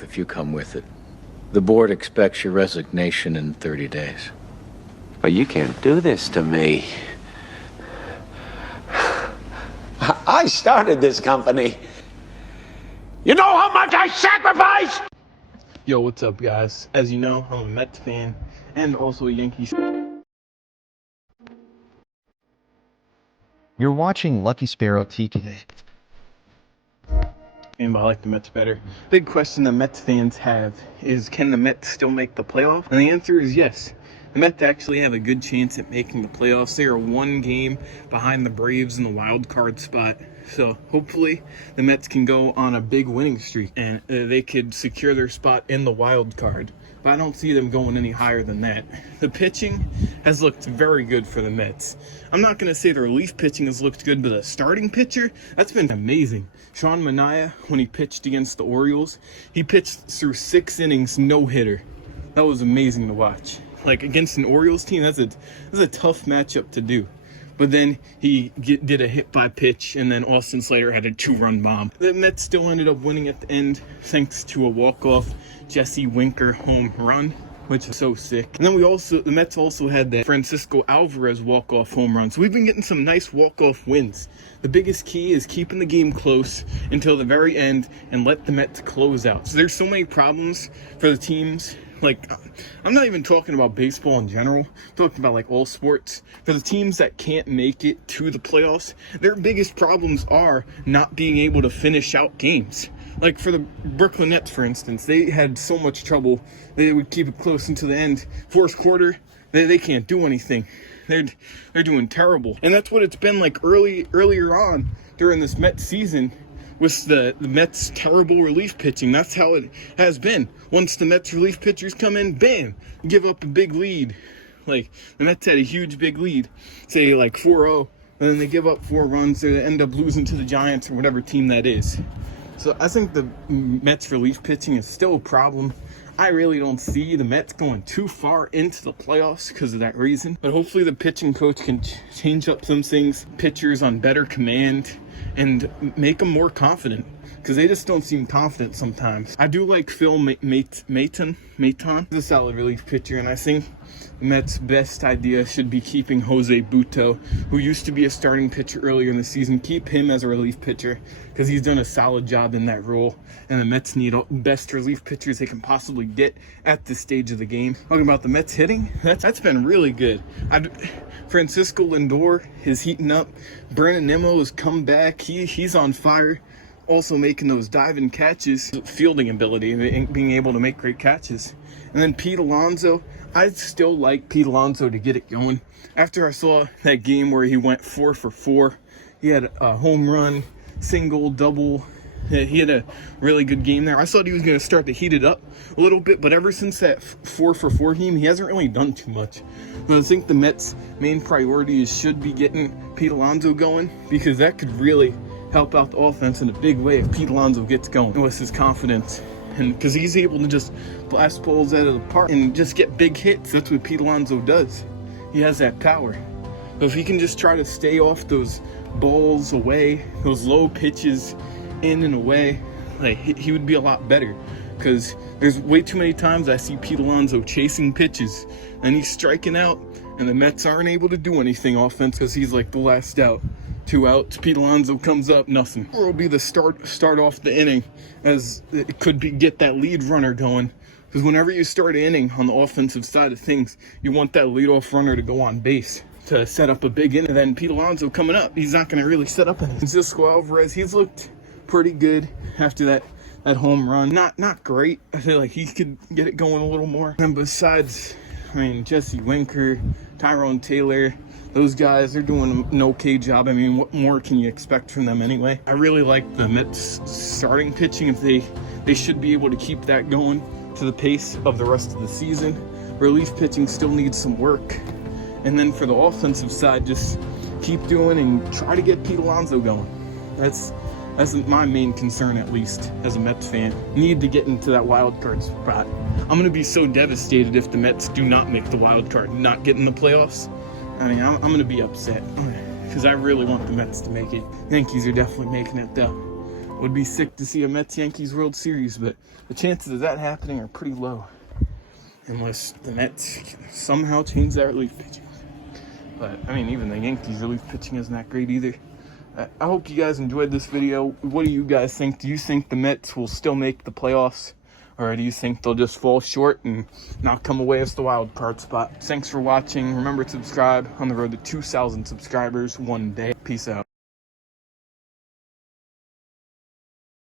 off if you come with it. The board expects your resignation in 30 days. But you can't do this to me. I started this company. You know how much I sacrificed? Yo, what's up, guys? As you know, I'm a Mets fan and also a Yankees. You're watching Lucky Sparrow TV. But I like the Mets better. Big question the Mets fans have is, can the Mets still make the playoffs? And the answer is yes. The Mets actually have a good chance at making the playoffs. They are one game behind the Braves in the wild card spot. So hopefully the Mets can go on a big winning streak and they could secure their spot in the wild card. But I don't see them going any higher than that. The pitching has looked very good for the Mets. I'm not going to say the relief pitching has looked good, but the starting pitcher, that's been amazing. Sean Manaea, when he pitched against the Orioles, he pitched through 6 innings, no-hitter. That was amazing to watch. Like, against an Orioles team, that's a tough matchup to do. But then he did a hit-by-pitch, and then Austin Slater had a 2-run bomb. The Mets still ended up winning at the end, thanks to a walk-off Jesse Winker home run, which is so sick. And then the Mets also had that Francisco Alvarez walk-off home run. So we've been getting some nice walk-off wins. The biggest key is keeping the game close until the very end and let the Mets close out. So there's so many problems for the teams. Like, I'm not even talking about baseball in general. I'm talking about, like, all sports. For the teams that can't make it to the playoffs, their biggest problems are not being able to finish out games. Like, for the Brooklyn Nets, for instance, they had so much trouble. They would keep it close until the end. Fourth quarter, they can't do anything. They're doing terrible. And that's what it's been like earlier on during this Mets season. With the Mets' terrible relief pitching. That's how it has been. Once the Mets relief pitchers come in, bam, give up a big lead. Like, the Mets had a huge big lead, say like 4-0, and then they give up 4 runs, they end up losing to the Giants or whatever team that is. So I think the Mets relief pitching is still a problem. I really don't see the Mets going too far into the playoffs because of that reason. But hopefully the pitching coach can change up some things, pitchers on better command, and make them more confident, because they just don't seem confident sometimes. I do like Phil Maton. He's a solid relief pitcher, and I think the Mets' best idea should be keeping Jose Butto, who used to be a starting pitcher earlier in the season. Keep him as a relief pitcher, because he's done a solid job in that role, and the Mets need best relief pitchers they can possibly get at this stage of the game. Talking about the Mets hitting, that's been really good. Francisco Lindor is heating up. Brandon Nimmo has come back. He's on fire. Also making those diving catches, fielding ability, and being able to make great catches. And then Pete Alonso, I still like Pete Alonso to get it going. After I saw that game where he went 4 for 4, he had a home run, single, double. He had a really good game there. I thought he was going to start to heat it up a little bit, but ever since that 4 for 4 game, he hasn't really done too much. But I think the Mets' main priority should be getting Pete Alonso going, because that could really help out the offense in a big way if Pete Alonso gets going with his confidence. And because he's able to just blast balls out of the park and just get big hits. That's what Pete Alonso does. He has that power. But if he can just try to stay off those balls away, those low pitches in and away, like, he would be a lot better. Because there's way too many times I see Pete Alonso chasing pitches and he's striking out, and the Mets aren't able to do anything offense because he's like the last out. 2 outs, Pete Alonso comes up, nothing. Or it'll be the start off the inning, as it could be get that lead runner going. Because whenever you start an inning on the offensive side of things, you want that leadoff runner to go on base to set up a big inning. And then Pete Alonso coming up, he's not going to really set up anything. Francisco Alvarez, he's looked pretty good after that home run. Not great. I feel like he could get it going a little more. And besides, Jesse Winker, Tyrone Taylor, those guys, they're doing an okay job. What more can you expect from them anyway? I really like the Mets starting pitching. If they should be able to keep that going to the pace of the rest of the season. Relief pitching still needs some work. And then for the offensive side, just keep doing and try to get Pete Alonso going. That's my main concern, at least, as a Mets fan. Need to get into that wild card spot. I'm going to be so devastated if the Mets do not make the wild card, not get in the playoffs. I'm going to be upset because I really want the Mets to make it. Yankees are definitely making it, though. Would be sick to see a Mets-Yankees World Series, but the chances of that happening are pretty low. Unless the Mets somehow change that relief pitching. But, I mean, even the Yankees relief pitching isn't that great either. I hope you guys enjoyed this video. What do you guys think? Do you think the Mets will still make the playoffs? Or do you think they'll just fall short and not come away as the wild card spot? Thanks for watching. Remember to subscribe. On the road to 2,000 subscribers one day. Peace out.